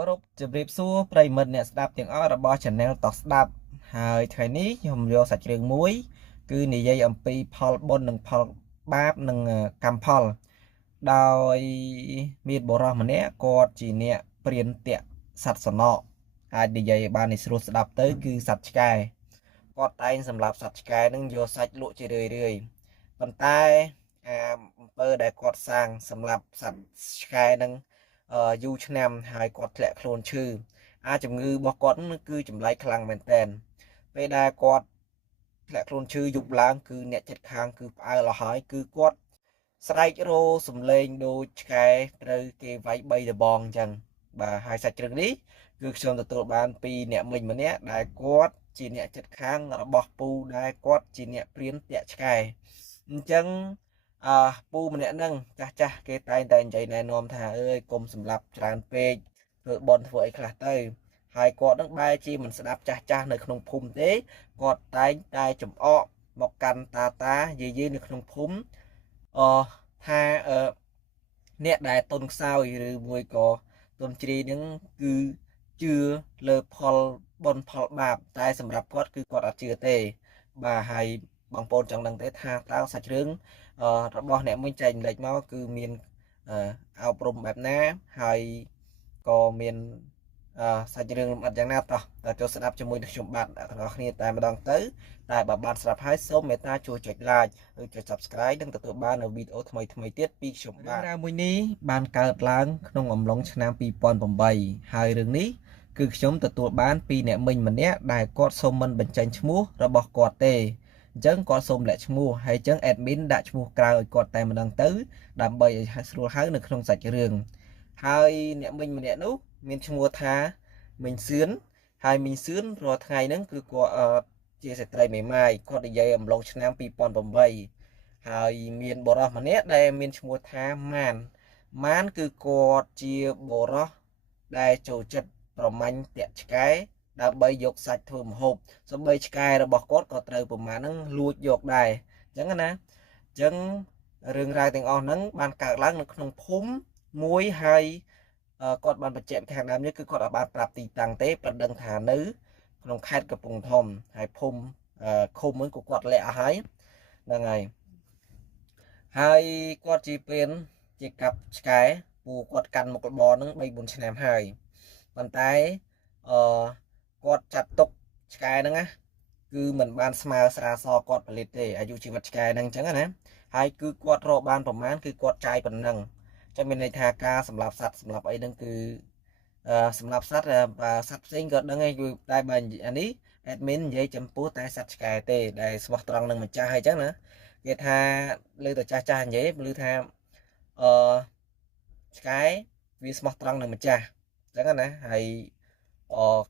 គោរពជម្រាបសួរប្រិយមិត្តអ្នកស្ដាប់ទាំងអស់របស់ Channel តោះស្ដាប់ហើយថ្ងៃនេះខ្ញុំយកសាច់រឿងមួយគឺនិយាយអំពីផលបុណ្យនិងផលបាបនិងកម្មផលដោយមានបុរសម្នាក់គាត់ជាអ្នកព្រានតាក់សត្វសំណក់អាចនិយាយឲ្យបានស្រួលស្ដាប់ទៅគឺសត្វឆ្កែគាត់តែងសម្រាប់សត្វឆ្កែនឹងយកសាច់លក់ជារឿយប៉ុន្តែអំពើដែលគាត់សាងសម្រាប់សត្វឆ្កែនឹងយូរឆ្នាំហើយគាត់ធ្លាក់ខ្លួនឈឺជំងឺរបស់គាត់នឹងគឺចម្លែកខ្លាំងមែនទែនពេលដែលគាត់ធ្លាក់ខ្លួនឈឺយប់ឡើងគឺអ្នកចិត្តខាងគឺផ្អើលហើយគឺគាត់ស្រែករោសំឡេងដូចឆ្កែត្រូវគេវាយ3ដបងអញ្ចឹងបាទហើយសាច់រឿងនេះគឺខ្ញុំទទួលបានពីអ្នកមិញម្នាក់ដែលគាត់ជាអ្នកចិត្តខាងរបស់ពូដែលគាត់ជាអ្នកព្រានតាក់ឆ្កែអញ្ចឹងពូម្នាក់ហ្នឹងចាស់គេតែងតែនិយាយណែនាំថាអើយកុំសម្លាប់ច្រើនពេកធ្វើបន់ធ្វើអីខ្លះទៅហើយគាត់នឹងបែរជាមិនស្ដាប់ចាស់នៅក្នុងភូមិទេគាត់តែងតែចំអកមកកាន់តាយាយនៅក្នុងភូមិថាអ្នកដែលតុនខ្សោយឬមួយក៏តុនជ្រីនឹងគឺជឿលើផលបុណ្យផលបាបតែសម្រាប់គាត់គឺគាត់អត់ជឿទេបាទហើយបងប្អូនចង់ដឹងទេថាតើសាច់រឿងរបស់អ្នកមិញចែកលេខមកគឺមានអប់រំបែបណាហើយក៏មានសាច់រឿងលម្អិតយ៉ាងណាតោះចូលស្ដាប់ជាមួយនឹងខ្ញុំបាទទាំងអស់គ្នាតែម្ដងទៅតែបើបានស្ដាប់ហើយសូមមេត្តាជួយចុច like ឬចុច subscribe និងទទួលបាននូវវីដេអូថ្មីទៀតពីខ្ញុំបាទរឿងមួយនេះបានកើតឡើងក្នុងអំឡុងឆ្នាំ2008ហើយរឿងនេះគឺខ្ញុំទទួលបានពីអ្នកមិញម្នាក់ដែលគាត់សូមមិនបញ្ចេញឈ្មោះរបស់គាត់ទេអញ្ចឹងគាត់សូមលាក់ឈ្មោះហើយអញ្ចឹង admin ដាក់ឈ្មោះក្រៅឲ្យគាត់តែម្ដងទៅដើម្បីឲ្យស្រួលហៅនៅក្នុងសាច់រឿងហើយអ្នកមិញម្នាក់នោះមានឈ្មោះថាមីងសឿនហើយមីងសឿនរាល់ថ្ងៃហ្នឹងគឺគាត់ជាស្ត្រីមេម៉ាយគាត់និយាយអំឡុងឆ្នាំ2008ហើយមានបុរសម្នាក់ដែលមានឈ្មោះថាម៉ានគឺគាត់ជាបុរសដែលចូលចិត្តប្រមាញ់តាក់ឆ្កែដើម្បីយកសាច់ធ្វើម្ហូបសូម្បីឆ្កែរបស់គាត់ក៏ត្រូវប្រមាណហ្នឹងលួចយកដែរអញ្ចឹងណាអញ្ចឹងរឿងរ៉ាវទាំងអស់ហ្នឹងបានកើតឡើងនៅក្នុងភូមិមួយហើយគាត់បានបញ្ជាក់ពីខាងដើមនេះគឺគាត់អាចបានប្រាប់ទីតាំងទេប៉ុន្តែដឹងថានៅក្នុងខេត្តកំពង់ធំហើយភូមិឃុំហ្នឹងក៏គាត់លាក់អស់ហើយហ្នឹងហើយគាត់ជាព្រានជាកាប់ឆ្កែពូគាត់កាន់មុខរបរហ្នឹង3-4ឆ្នាំហើយប៉ុន្តែគាត់ចាត់ទុកឆ្កែហ្នឹងណាគឺមិនបានស្មើស្រាសគាត់ផលិតទេអាយុជីវិតឆ្កែហ្នឹងអញ្ចឹងណាហើយគឺគាត់រកបានប្រមាណគឺគាត់ចាយប៉ុណ្ណឹងចាំមានន័យថាការសម្លាប់សត្វសម្លាប់អីហ្នឹងគឺសម្រាប់សត្វសត្វផ្សេងក៏ដឹងដែរតែបើអានេះ admin និយាយចំពោះតែសត្វឆ្កែទេដែលស្មោះត្រង់នឹងម្ចាស់ហើយអញ្ចឹងណាគេថាលើតែចាស់និយាយឮថាឆ្កែវាស្មោះត្រង់នឹងម្ចាស់អញ្ចឹងណាហើយ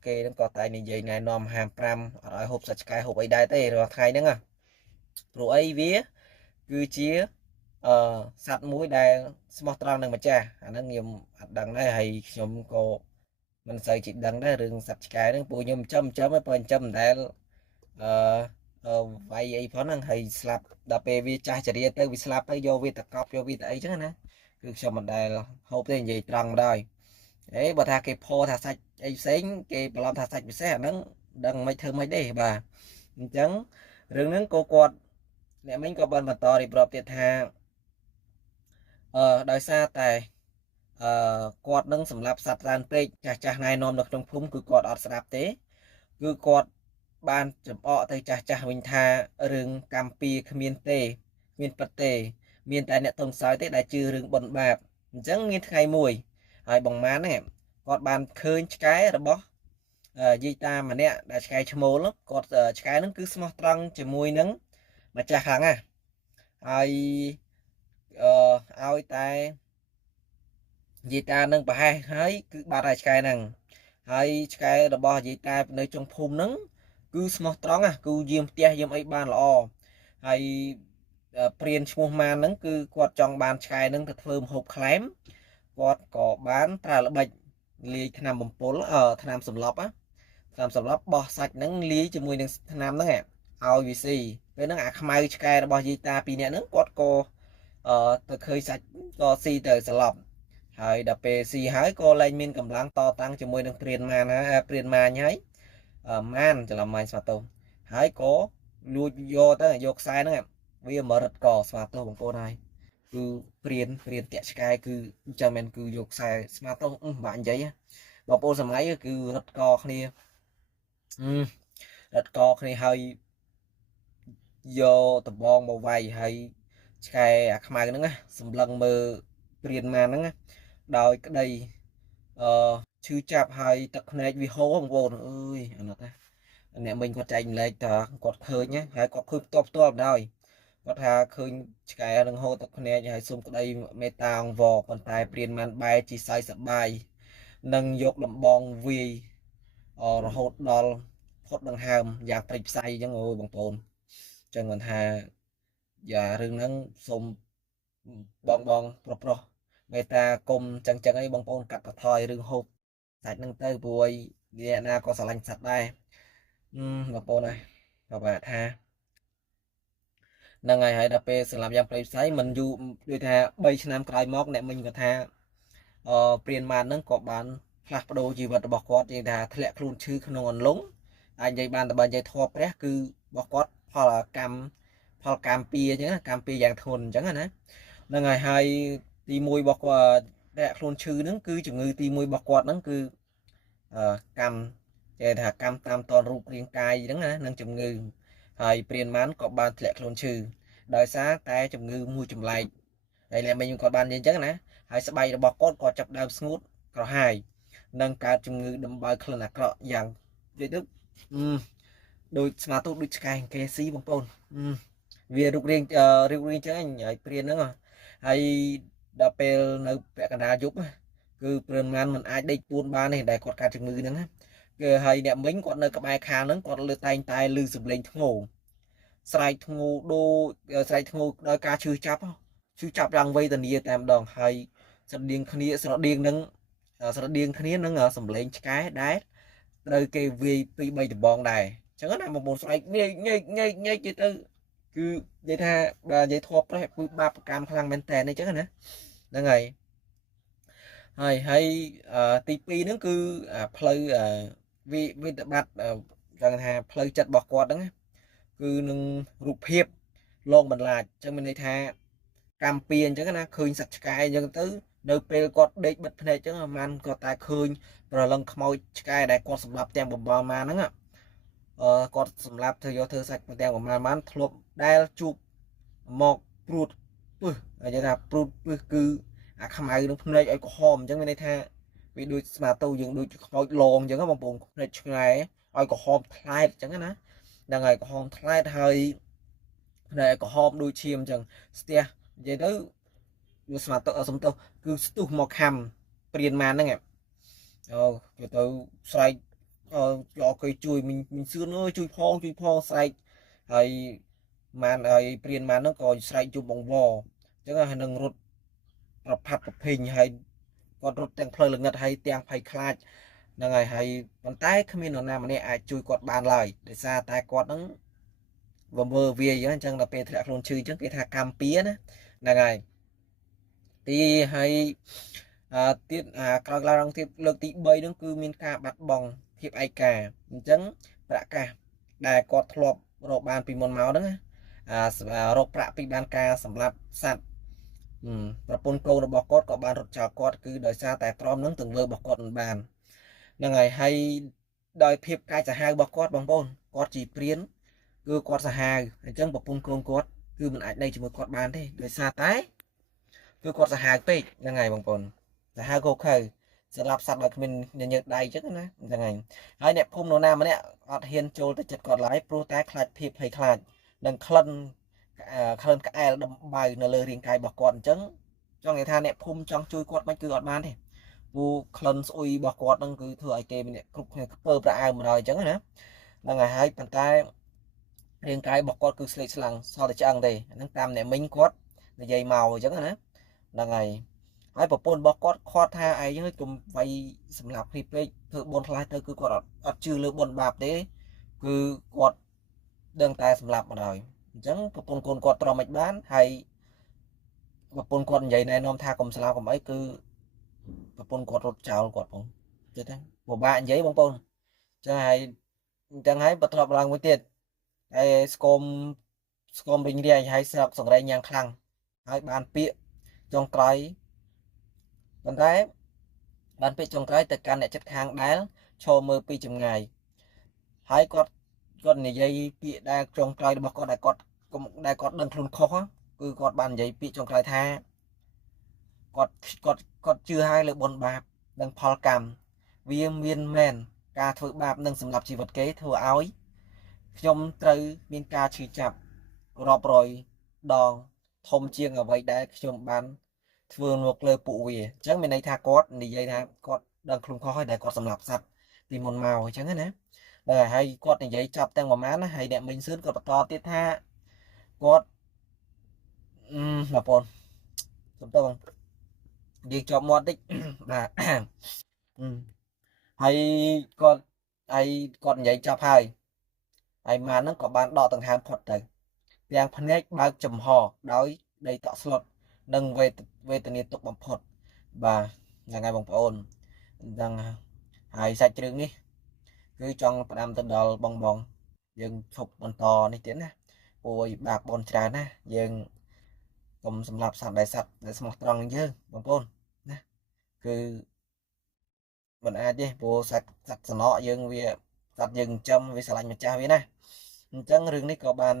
គេនឹងក៏តែនិយាយណែនាំហាម5អត់ឲ្យហូបសាច់ឆ្កែហូបអីដែរទេរាល់ថ្ងៃហ្នឹងព្រោះអីវាគឺជាសត្វមួយដែលស្មោះត្រង់នឹងម្ចាស់អាហ្នឹងខ្ញុំអត់ដឹងដែរហើយខ្ញុំក៏មិនសូវជិះដឹងដែររឿងសត្វឆ្កែហ្នឹងពួកខ្ញុំចាំហើយបើចាំមិនដែលវាយអីផងហ្នឹងហើយស្លាប់ដល់ពេលវាចាស់ចរិយាទៅវាស្លាប់ទៅយកវាទៅកប់យកវាទៅអីចឹងណាគឺខ្ញុំមិនដែលហូបទេនិយាយត្រង់ម្ដងបើថាគេផថាសាច់អីផ្សេងគេបន្លំថាសាច់ពិសេសអាហ្នឹងដឹងមិនធ្វើមិនទេបាទអញ្ចឹងរឿងហ្នឹងក៏គាត់អ្នកមិញក៏បានបន្តរៀបរាប់ទៀតថាដោយសារតែគាត់នឹងសម្លាប់សត្វច្រើនពេកចាស់ណែនាំនៅក្នុងភូមិគឺគាត់អត់ស្ដាប់ទេគឺគាត់បានចំអកទៅចាស់វិញថារឿងកម្មពីគ្មានទេគ្មានពិតទេមានតែអ្នកតុងខ្សោយទេដែលជឿរឿងបុណ្យបាបអញ្ចឹងមានថ្ងៃមួយហើយបងម៉ានហ្នឹងគាត់បានឃើញឆ្កែរបស់យាយតាម្នាក់ដែលឆ្កែឈ្មោលគាត់ឆ្កែហ្នឹងគឺស្មោះត្រង់ជាមួយនឹងម្ចាស់ខ្លាំងណាស់ហើយឲ្យតែយាយតានឹងប្រហែសហើយគឺបាត់ហើយឆ្កែហ្នឹងហើយឆ្កែរបស់យាយតានៅចុងភូមិហ្នឹងគឺស្មោះត្រង់គឺយាមផ្ទះយាមអីបានល្អហើយព្រានឈ្មោះម៉ានហ្នឹងគឺគាត់ចង់បានឆ្កែហ្នឹងទៅធ្វើម្ហូបក្លែមគាត់ក៏បានប្រើល្បិចលាយថ្នាំបំពុលថ្នាំសម្លាប់ថ្នាំសម្លាប់បោះសាច់ហ្នឹងលាយជាមួយនឹងថ្នាំហ្នឹងឲ្យវាស៊ីពេលហ្នឹងអាខ្មៅឆ្កែរបស់យាយតាពីរនាក់ហ្នឹងគាត់ក៏ទៅឃើញសាច់ក៏ស៊ីទៅស្លាប់ ហើយដល់ពេលស៊ីហើយក៏លែងមានកម្លាំងតតាំងជាមួយនឹងព្រានម៉ានហើយព្រានម៉ាញហើយម៉ានច្រឡំម៉ាញស្វាទោសហើយក៏លួចយកទៅយកខ្សែហ្នឹងវាមករឹតកស្វាទោសបងប្អូនហើយគឺព្រានតាក់ឆ្កែគឺចាំមែនគឺយកខ្សែស្វាទោសបាក់និយាយបងប្អូនសម័យគឺរឹតកគ្នារឹតកគ្នាហើយយកដបងមកវាយហើយឆ្កែអាខ្មៅហ្នឹងសម្លឹងមើលព្រានម៉ានហ្នឹងដោយក្តីឈឺចាប់ហើយទឹកភ្នែកវាហូរបងប្អូនអើយអាណិតណាអ្នកមិញគាត់ចែកម្លែកថាគាត់ឃើញហើយគាត់ឃើញផ្ទាល់បណ្ដោយគាត់ថាឃើញឆ្កែនឹងហូរទឹកភ្នែកហើយសូមក្តីមេត្តាអង្វរប៉ុន្តែព្រានម៉ានបែរជាសើចសប្បាយនឹងយកដំបងវាយរហូតដល់ផុតដង្ហើមយ៉ាងព្រិចផ្សៃអញ្ចឹងអូយបងប្អូនចឹងគាត់ថាយ៉ារឿងហ្នឹងសូមបងប្រុសមេត្តាគុំចឹងអីបងប្អូនកាត់បន្ថយរឿងហូបសាច់ហ្នឹងទៅព្រោះអ្នកណាក៏ស្រឡាញ់សត្វដែរបងប្អូនហើយក៏បែរថាហ្នឹងហើយដល់ពេលសម្រាប់យ៉ាងព្រៃផ្សៃមិនយូរដូចថា3ឆ្នាំក្រោយមកអ្នកមិញក៏ថាព្រានម៉ានហ្នឹងក៏បានផ្លាស់ប្ដូរជីវិតរបស់គាត់និយាយថាធ្លាក់ខ្លួនឈឺក្នុងអន្លង់អាចនិយាយបានតែបើនិយាយធម៌ព្រះគឺរបស់គាត់ផលកម្មពីអញ្ចឹងកម្មពីយ៉ាងធ្ងន់អញ្ចឹងណាហ្នឹងហើយទី1របស់គាត់ធ្លាក់ខ្លួនឈឺហ្នឹងគឺជំងឺទី1របស់គាត់ហ្នឹងគឺកម្មគេថាកម្មតាមតនរូបរាងកាយអញ្ចឹងណានឹងជំងឺហើយព្រានម៉ានក៏បានធ្លាក់ខ្លួនឈឺដោយសារតែជំងឺមួយចម្លែកហើយអ្នកមិញគាត់បាននិយាយអញ្ចឹងណាហើយស្បែករបស់គាត់ក៏ចាប់ដើមស្ងួតក្រហាយនឹងកើតជំងឺដំបៅក្លិនអាក្រក់យ៉ាងនិយាយទៅដូចស្មាទូដូចឆ្កែគេស៊ីបងប្អូនវារូបរាងចឹងហើយព្រានហ្នឹងហើយដល់ពេលនៅពាក់កណ្ដាលយប់គឺព្រានម៉ានមិនអាចដេកពួនបានទេដែលគាត់កើតជំងឺហ្នឹងគឺហើយអ្នកមិញគាត់នៅក្បែរខាងហ្នឹងគាត់លើតែងតែឮសំឡេងធ្ងោស្រែកធ្ងោដូចស្រែកធ្ងោដោយការឈឺចាប់យ៉ាងវេទនាតែម្ដងហើយស្រដៀងគ្នានឹងសំឡេងឆ្កែដែលត្រូវគេវាយពី3ដបងដែរអញ្ចឹងណាបងប្អូនស្រែកញែកទៅគឺនិយាយថាបើនិយាយធေါ်ប្រេះគឺបាបកម្មខ្លាំងមែនតើអញ្ចឹងណាហ្នឹងហើយទី2ហ្នឹងគឺផ្លូវវិទ្យាបត្តិចង់ថាផ្លូវចិត្តរបស់គាត់ហ្នឹងគឺនឹងរូបភាពលងបន្លាចអញ្ចឹងមានន័យថាកម្មពីអញ្ចឹងណាឃើញសត្វឆ្កែអញ្ចឹងទៅនៅពេលគាត់ដេកបិទភ្នែកអញ្ចឹងបានគាត់តែឃើញប្រឡឹងខ្មោចឆ្កែដែលគាត់សម្លាប់ទាំងបំបល់ម៉ានហ្នឹងគាត់សម្លាប់ធ្វើសាច់ទាំងបំបល់ម៉ានធ្លាប់ដែលជួបមកព្រួតពឹសនិយាយថាព្រួតពឹសគឺអាខ្មៅនឹងភ្នែកឲ្យក្រហមអញ្ចឹងមានន័យថាវាដូចស្មាតូយើងដូចខ្មោចលងអញ្ចឹងបងប្អូនភ្នែកឆ្ងាយឲ្យក្រហមថ្លែតអញ្ចឹងណាហ្នឹងហើយក្រហមថ្លែតហើយភ្នែកក្រហមដូចឈាមអញ្ចឹងស្ទះនិយាយទៅវាស្មាតូសំទោសគឺស្ទុះមកខំព្រានម៉ានហ្នឹងវាទៅស្រែកយកគេជួយមីងសឿនអើយជួយផងស្រែកហើយម៉ានហើយព្រានម៉ានហ្នឹងក៏ស្រែកជុំបងវអញ្ចឹងហើយនឹងរត់ប្រផាត់ប្រភេញហើយគាត់រត់ទាំងផ្លូវល្ងឹតហើយទាំងភ័យខ្លាចហ្នឹងហើយប៉ុន្តែគ្មាននរណាម្នាក់អាចជួយគាត់បានឡើយដោយសារតែគាត់ហ្នឹងវើវាយអញ្ចឹងដល់ពេលធ្លាក់ខ្លួនឈឺអញ្ចឹងគេថាកម្មពៀណាហ្នឹងហើយទីហើយទៀតក្រោយឡើងទៀតលើកទី3ហ្នឹងគឺមានការបាត់បង់ភាពឯកាអញ្ចឹងប្រកាសដែលគាត់ធ្លាប់រកបានពីមុនមកហ្នឹងរកប្រាក់ពីបានការសម្រាប់សัตว์ប្រពន្ធកូនរបស់គាត់ក៏បានរត់ចោលគាត់គឺដោយសារតែទ្រាំនឹងទង្វើរបស់គាត់មិនបានហ្នឹងហើយដោយភាពកាចសាហាវរបស់គាត់បងប្អូនគាត់ជាព្រានគឺគាត់សាហាវអញ្ចឹងប្រពន្ធកូនគាត់គឺមិនអាចនៅជាមួយគាត់បានទេដោយសារតែគឺគាត់សាហាវពេកហ្នឹងហើយបងប្អូនសាហាវកោខើសម្រាប់សัตว์ដែលគ្មានញើសដៃអញ្ចឹងណាហ្នឹងហើយអ្នកភូមិនរណាម្នាក់អត់ហ៊ានចូលទៅចិត្តគាត់ឡើយព្រោះតែខ្លាចភាពភ័យខ្លាចនិងក្លិនក្អែលដំបៅនៅលើរាងកាយរបស់គាត់អញ្ចឹងចង់និយាយថាអ្នកភូមិចង់ជួយគាត់មិនគឺអត់បានទេព្រោះក្លិនស្អុយរបស់គាត់ហ្នឹងគឺធ្វើឲ្យគេម្នាក់គ្រប់គ្នាខ្ពើប្រអើមកដល់អញ្ចឹងណាហ្នឹងហើយប៉ុន្តែរាងកាយរបស់គាត់គឺស្លេកស្លាំងសល់តែឆ្អឹងទេហ្នឹងតាមអ្នកមិញគាត់និយាយមកអញ្ចឹងណាហ្នឹងហើយប្រពន្ធរបស់គាត់ខាត់ថាឯងហើយកុំវាយសម្រាប់គ្នាពេកធ្វើបនខ្លះទៅគឺគាត់អត់ជឿលើបនបាបទេគឺគាត់ដឹងតែសម្រាប់មកហើយអញ្ចឹងប្រពន្ធកូនគាត់ទ្រាំមិនបានហើយប្រពន្ធគាត់និយាយណែនាំថាកុំស្លាប់កុំអីគឺ ប្រពន្ធគាត់រត់ចោលគាត់ផងចេះទេពិបាកនិយាយបងប្អូនចឹងហើយបន្ទាប់ឡើងមួយទៀតហើយស្គមរីងរាយហើយស្រកសង្រេងយ៉ាងខ្លាំងហើយបានពាក្យចុងក្រោយប៉ុន្តែបានពាក្យចុងក្រោយទៅកាន់អ្នកចិត្តខាងដែលឈរមើលពីចម្ងាយហើយគាត់និយាយពាក្យដែលចុងក្រោយរបស់គាត់ដែលគាត់ដឹងខ្លួនខុសគឺគាត់បាននិយាយពាក្យចុងក្រោយថាគាត់ជឿហើយលើបុណ្យបាបនិងផលកម្មវាមានមែនការធ្វើបាបនិងសម្លាប់ជីវិតគេធ្វើឲ្យខ្ញុំត្រូវមានការឈឺចាប់រាប់រយដងធំជាងអ្វីដែលខ្ញុំបានធ្វើមកលើពួកវាអញ្ចឹងមានន័យថាគាត់និយាយថាគាត់ដឹងខ្លួនខុសហើយដែលគាត់សម្លាប់សត្វពីមុនមកអញ្ចឹងណាហើយគាត់និយាយចប់ទាំងប្រមាណណាហើយអ្នកមិញសឿនគាត់បន្តទៀតថាគាត់បងប្អូនសុំតើបងនិយាយជាប់មាត់តិចបាទហើយគាត់និយាយចប់ហើយម៉ានហ្នឹងក៏បានដកដង្ហើមផុតទៅទាំងភ្នែកបើកចំហដោយដីតក់ស្លុតនិងវេទនាទុកបំផុតបាទហ្នឹងហើយបងប្អូនហ្នឹងហើយសាច់រឿងនេះគឺចង់ផ្ដាំទៅដល់បងយើងឈប់បន្តនេះទៀតណាព្រោះបាបបនច្រើនណាយើងកុំសម្លាប់សត្វដែលស្មោះត្រង់នឹងយើងបងប្អូនណាគឺមិនអាចទេព្រោះសត្វសំណក់យើងវាសត្វយើងចិញ្ចឹមវាស្រឡាញ់ម្ចាស់វាណាអញ្ចឹងរឿងនេះក៏បាន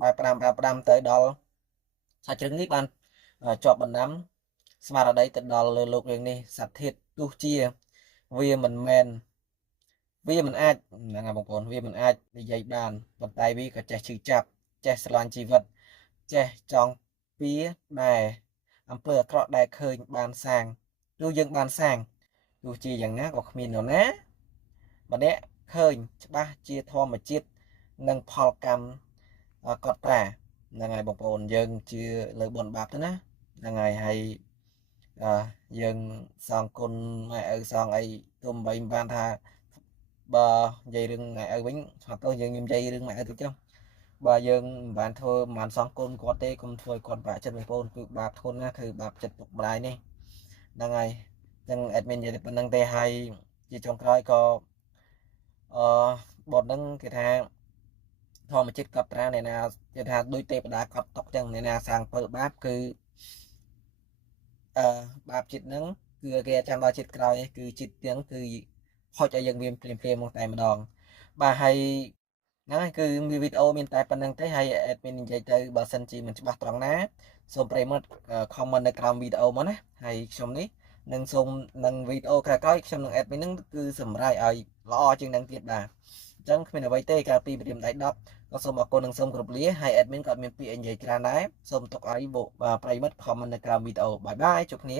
បែបផ្ដាំទៅដល់សាច់រឿងនេះបានជាប់បណ្ដាំស្មារតីទៅដល់លើលោករឿងនេះសត្វធាតុទោះជាវាមិនអាចហ្នឹងហើយបងប្អូនវាមិនអាចនិយាយបានប៉ុន្តែវាក៏ចេះឈឺចាប់ចេះស្រឡាញ់ជីវិតចេះចង់ពៀដែរអំពើអាក្រក់ដែលឃើញបានសាងទោះយើងបានសាងទោះជាយ៉ាងណាក៏គ្មាននរណាម្នាក់ឃើញច្បាស់ជាធម្មជាតិនិងផលកម្មកត់ត្រាហ្នឹងហើយបងប្អូនយើងជឿលើបុណ្យបាបទៅណាហ្នឹងហើយយើងសងគុណម៉ែឪសងអីទុំបីបានថាបើនិយាយរឿងម៉ែឪវិញស្មាត់ទៅយើងនិយាយរឿងម៉ែឪទៅចុះបើយើងមិនបានធ្វើមិនបានសងគុណគាត់ទេកុំធ្វើឲ្យគាត់បាក់ចិត្តបងប្អូនគឺបាបធ្ងន់ណាស់គឺបាបចិត្តពុកម្ដាយនេះហ្នឹងហើយចឹងអេដមីននិយាយតែប៉ុណ្្នឹងទេហើយជាចុងក្រោយក៏បទហ្នឹងគេថាធម្មជាតិកត់ត្រាអ្នកណាគេថាដូចទេវតាកត់តុកចឹងអ្នកណាសាងពើបាបគឺបាបជាតិហ្នឹងគឺគេចាំដល់ជាតិក្រោយគឺជាតិទាំងគឺហុចឲ្យយើងមានភ្លាមមកតែម្ដងបាទហើយហ្នឹងហើយគឺវីដេអូមានតែប៉ុណ្្នឹងទេហើយអេដមីននិយាយទៅបើសិនជាមិនច្បាស់ត្រង់ណាសូមប្រិយមិត្តខមមិននៅក្រោមវីដេអូមកណាហើយខ្ញុំនេះនឹងសូមនឹងវីដេអូក្រោយៗខ្ញុំនឹងអេដមីនហ្នឹងគឺសម្រាប់ឲ្យល្អជាងនឹងទៀតបាទអញ្ចឹងគ្មានអ្វីទេកាលពីព្រាមដៃ10ក៏សូមអរគុណនិងសូមគោរពលាហើយអេដមីនក៏មានពាក្យនិយាយច្រើនដែរសូមទុកឲ្យប្រិយមិត្តខមមិននៅក្រោមវីដេអូបាយបាយជួបគ្នា